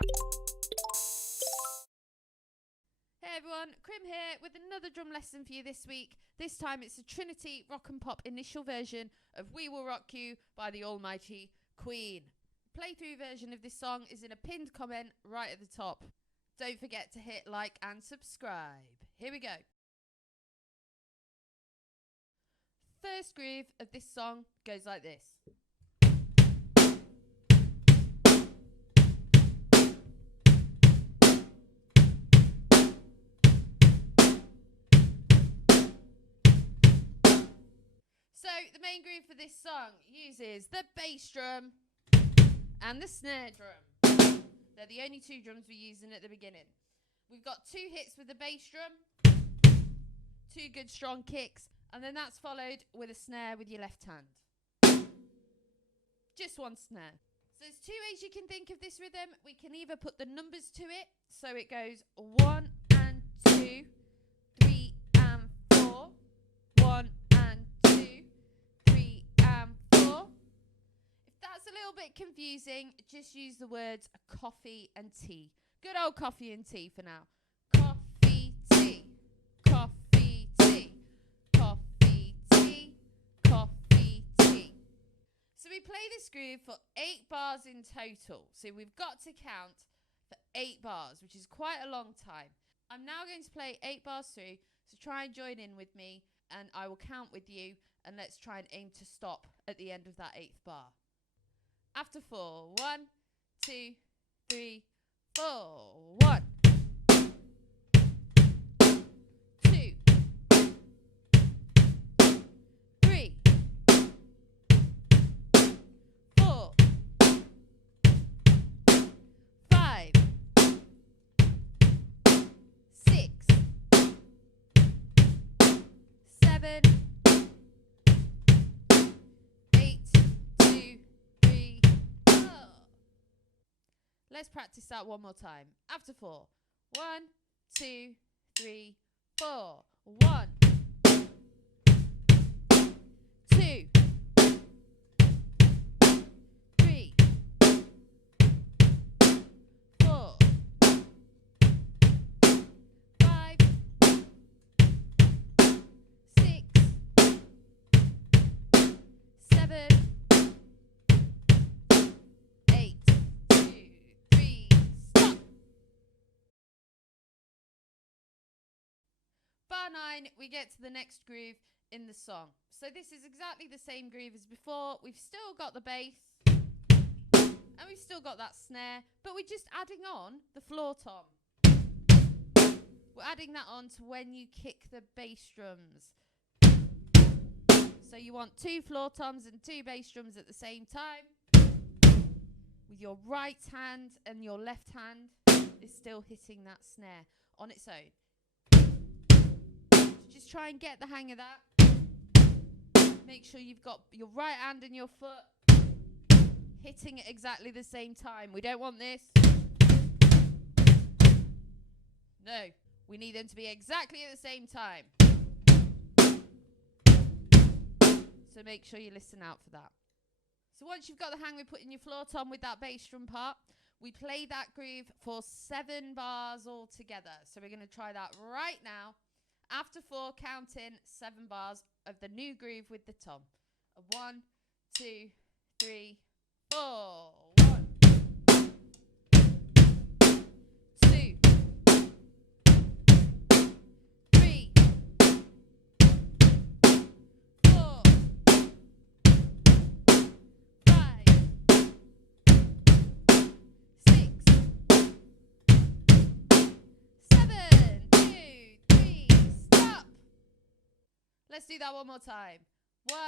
Hey everyone, Krim here with another drum lesson for you this week. This time it's a Trinity rock and pop initial version of We Will Rock You by the almighty Queen. The playthrough version of this song is in a pinned comment right at the top. Don't forget to hit like and subscribe. Here we go. First groove of this song goes like this. So the main groove for this song uses the bass drum and the snare drum. They're the only two drums we're using at the beginning. We've got 2 hits with the bass drum, 2 good strong kicks, and then that's followed with a snare with your left hand. Just 1 snare. So there's 2 ways you can think of this rhythm. We can either put the numbers to it, so it goes 1 and 2, 3 and 4, 1 and 2, 3 and 4. If that's a little bit confusing, just use the words coffee and tea. Good old coffee and tea for now. Coffee, tea, coffee, tea, coffee, tea, coffee, tea. So we play this groove for 8 bars in total. So we've got to count for 8 bars, which is quite a long time. I'm now going to play 8 bars through, so try and join in with me, and I will count with you, and let's try and aim to stop at the end of that 8th bar. After 4, 1, 2, 3, 4. 1, 2, 3, 4, 5, 6, 7, 8, 2, 3, 4. Let's practice that one more time. After 4. 1, 2, 3, 4. 1, 2, 3, 4, 5, 6, 7, 8, 2, 3, stop. Bar 9, we get to the next groove in the song. So this is exactly the same groove as before. We've still got the bass and we've still got that snare, but we're just adding on the floor tom. We're adding that on to when you kick the bass drums. So you want 2 floor toms and 2 bass drums at the same time. With your right hand, and your left hand is still hitting that snare on its own. So just try and get the hang of that. Make sure you've got your right hand and your foot hitting at exactly the same time. We don't want this. No, we need them to be exactly at the same time. So make sure you listen out for that. So once you've got the hang with putting your floor tom with that bass drum part, we play that groove for 7 bars all together. So we're going to try that right now. After 4, counting 7 bars of the new groove with the tom. 1, 2, 3, 4. 1, 2, 3, 4, 5, 6, 7, 2, 3, stop. Let's do that one more time. 1,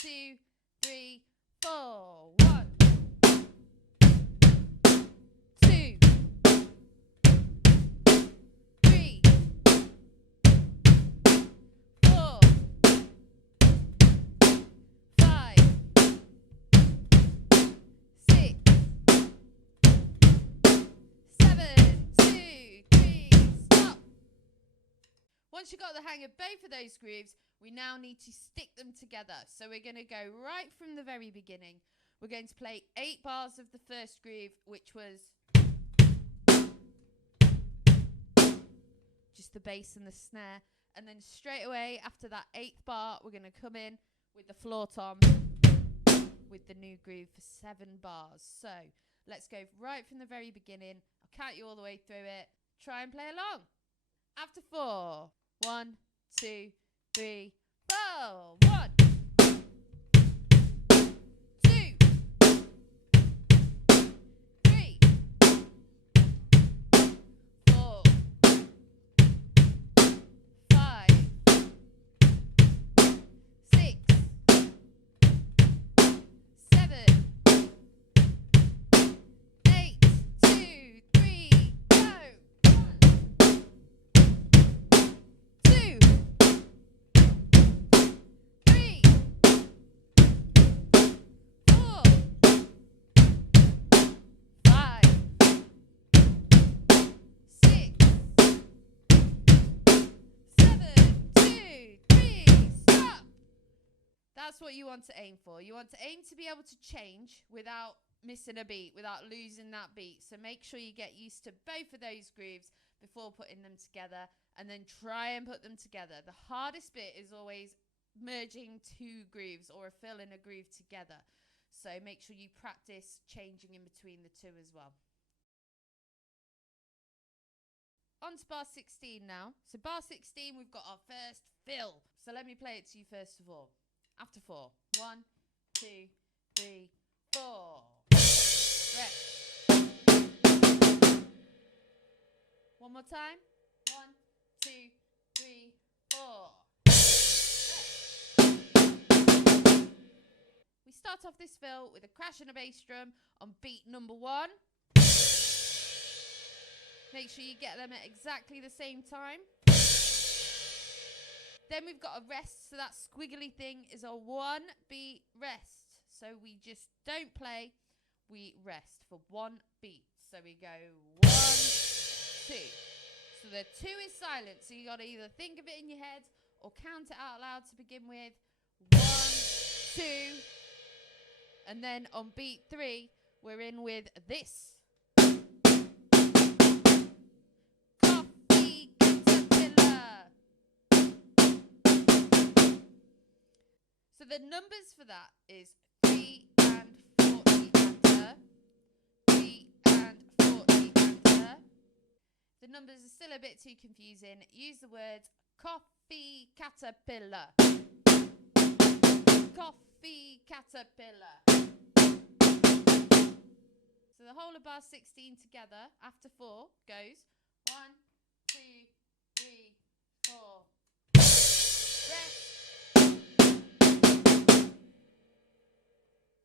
2, 3, 4. 1, 2, 3, 4, 5, 6, 7, 2, 3, stop. Once you've got the hang of both of those grooves, we now need to stick them together. So we're going to go right from the very beginning. We're going to play 8 bars of the first groove, which was just the bass and the snare. And then straight away after that 8th bar, we're going to come in with the floor tom with the new groove for 7 bars. So let's go right from the very beginning. I'll count you all the way through it. Try and play along. After 4. 1, 2, 3, 4. 1, 2, 3, 4, 5, 6, 7, 8, 2, 3, go. 2, 3, 4, 5, 6, 7, 2, 3, stop. That's what you want to aim for. You want to aim to be able to change without missing a beat, without losing that beat. So make sure you get used to both of those grooves before putting them together, and then try and put them together. The hardest bit is always merging 2 grooves or a fill and a groove together. So make sure you practice changing in between the 2 as well. On to bar 16 now. So bar 16, we've got our first fill. So let me play it to you first of all. After 4. 1, 2, 3, 4. Rest. One more time. 1, 2, 3, 4. We start off this fill with a crash and a bass drum on beat number 1. Make sure you get them at exactly the same time. Then we've got a rest, so that squiggly thing is a 1 beat rest. So we just don't play, we rest for 1 beat. So we go 1, 2. So the 2 is silent, so you got to either think of it in your head or count it out loud to begin with. 1, 2. And then on beat 3, we're in with this. Coffee caterpillar. So the numbers for that is 3 and 40 enter. 3 and 40 enter. The numbers are still a bit too confusing. Use the words coffee caterpillar. Coffee caterpillar. So the whole of bar 16 together after 4 goes 1, 2, 3, 4. Rest.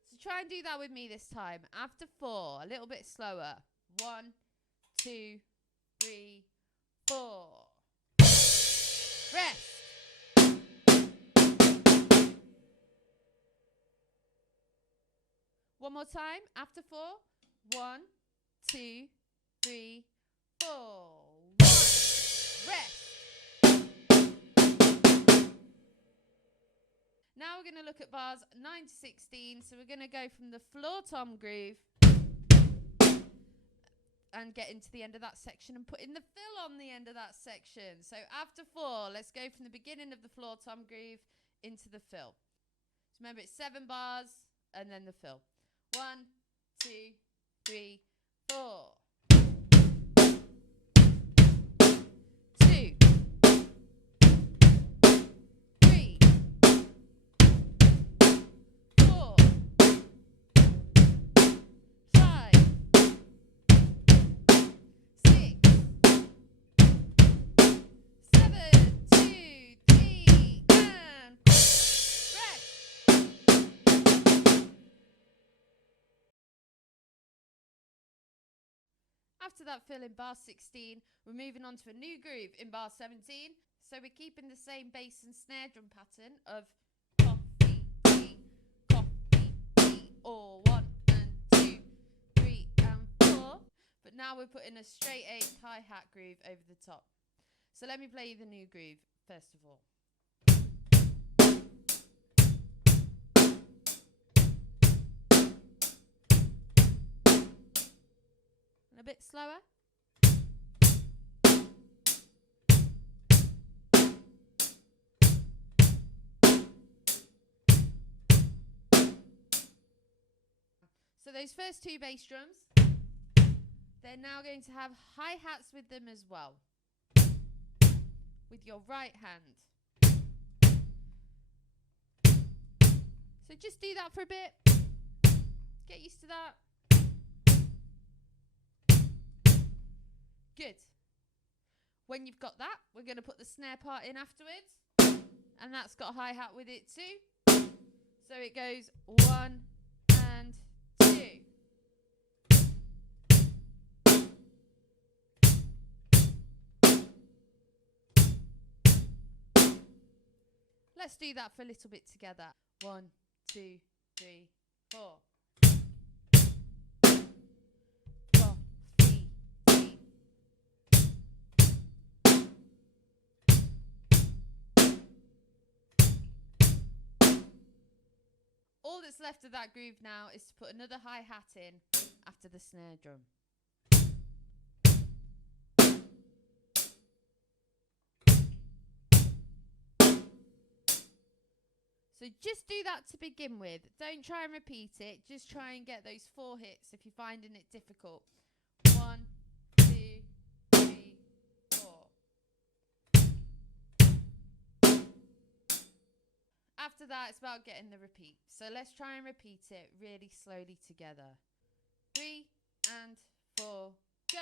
So try and do that with me this time. After 4, a little bit slower. 1, 2, 3, 4. Rest. One more time. After 4. 1, 2, 3, 4. 1. Rest. Now we're going to look at bars 9 to 16. So we're going to go from the floor tom groove and get into the end of that section and put in the fill on the end of that section. So after 4, let's go from the beginning of the floor tom groove into the fill. So remember, it's 7 bars and then the fill. 1, 2, 3, 4. 2, 3, 4, 5, 6, 7, 2, 3, and rest. After that fill in bar 16, we're moving on to a new groove in bar 17. So we're keeping the same bass and snare drum pattern of coffee, or 1 and 2, 3 and 4. But now we're putting a straight 8 hi-hat groove over the top. So let me play you the new groove first of all. And a bit slower. those first two bass drums, they're now going to have hi-hats with them as well, with your right hand. So just do that for a bit. Get used to that. Good. When you've got that, we're going to put the snare part in afterwards. And that's got a hi-hat with it too. So it goes 1 and 2. Let's do that for a little bit together. 1, 2, 3, 4. 4, 3, 3. All that's left of that groove now is to put another hi-hat in after the snare drum. So just do that to begin with. Don't try and repeat it. Just try and get those 4 hits if you're finding it difficult. 1, 2, 3, 4. After that, it's about getting the repeat. So let's try and repeat it really slowly together. 3 and 4, go.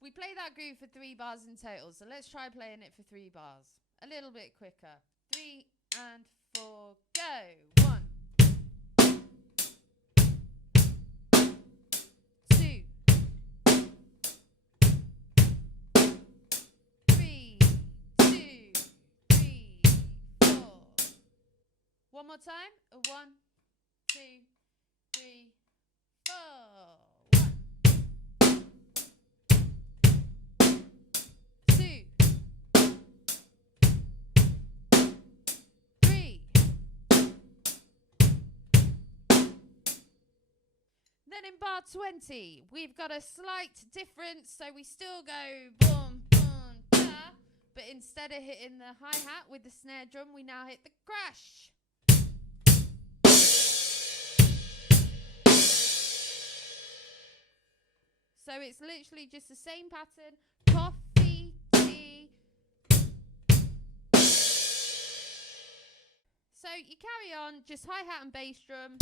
We play that groove for 3 bars in total, so let's try playing it for 3 bars. A little bit quicker. 3 and 4, go. 1, 2, 3, 2, 3, 4. One more time. 1, 2, 3, 4. 3. Then in bar 20, we've got a slight difference, so we still go boom, boom, da, but instead of hitting the hi-hat with the snare drum, we now hit the crash. So it's literally just the same pattern. Coffee, tea. So you carry on, just hi-hat and bass drum.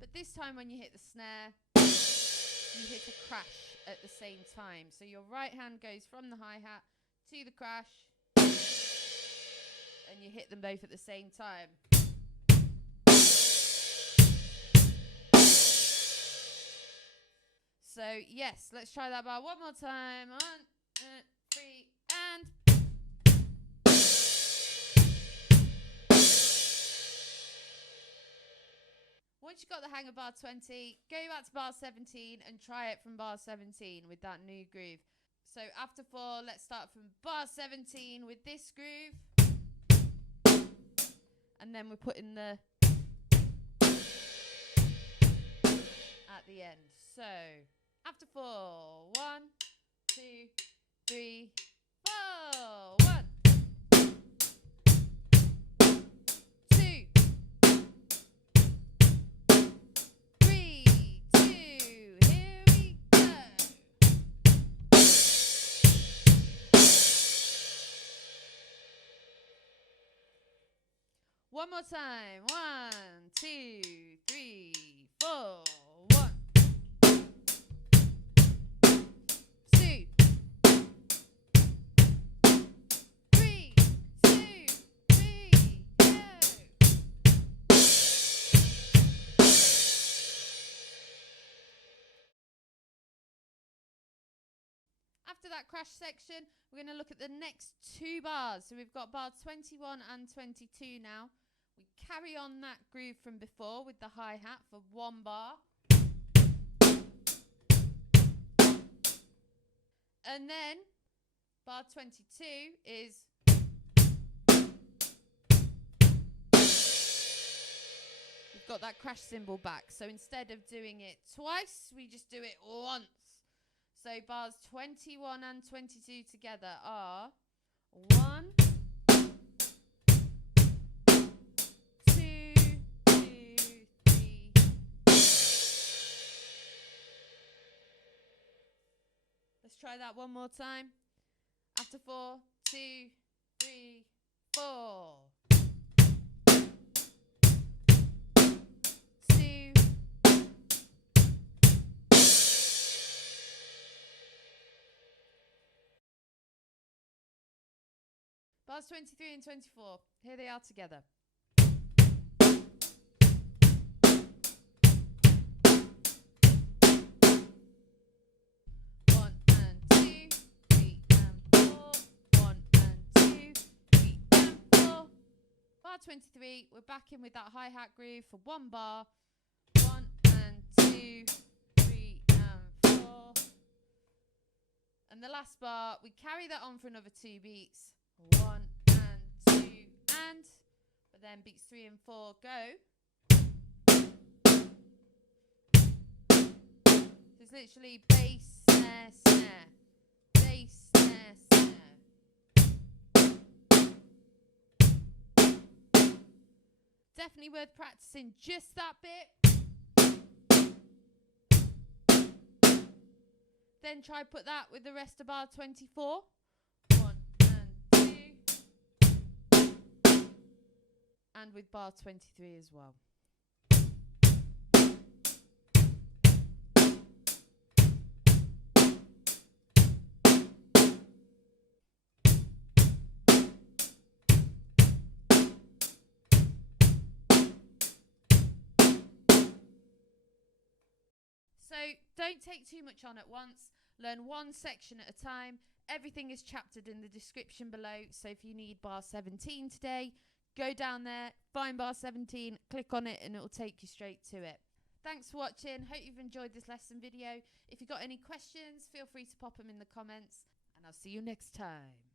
But this time when you hit the snare, you hit a crash at the same time. So your right hand goes from the hi-hat to the crash, and you hit them both at the same time. So yes, let's try that bar one more time. 1, 3, and... Once you've got the hang of bar 20, go back to bar 17 and try it from bar 17 with that new groove. So after 4, let's start from bar 17 with this groove. And then we're putting the at the end. So after 4, 1, 2, 3, 4. 1, 2, 3, 2. Here we go. One more time. 1, 2, 3, 4. 1, 2, 3, 2, 3, go. After that crash section, we're going to look at the next 2 bars. So we've got bar 21 and 22 now. We carry on that groove from before with the hi-hat for 1 bar. And then Bar 22 is we've got that crash cymbal back. So instead of doing it twice, we just do it once. So bars 21 and 22 together are 1, 2, 2, 3. Let's try that one more time. After 4, 2, 3, 4. 2. Bars 23 and 24. Here they are together. 1 and 2, 3 and 4. 1 and 2, 3 and 4. Bar 23, we're back in with that hi-hat groove for 1 bar. 1 and 2, 3 and 4. And the last bar, we carry that on for another 2 beats. 1 and 2 and, but then beats 3 and 4 go. So it's literally bass, snare, snare, bass, snare, snare. Definitely worth practicing just that bit. Then try put that with the rest of bar 24. 1 and 2. And with bar 23 as well. So don't take too much on at once. Learn one section at a time. Everything is chaptered in the description below. So if you need bar 17 today, go down there, find bar 17, click on it and it will take you straight to it. Thanks for watching. Hope you've enjoyed this lesson video. If you've got any questions, feel free to pop them in the comments and I'll see you next time.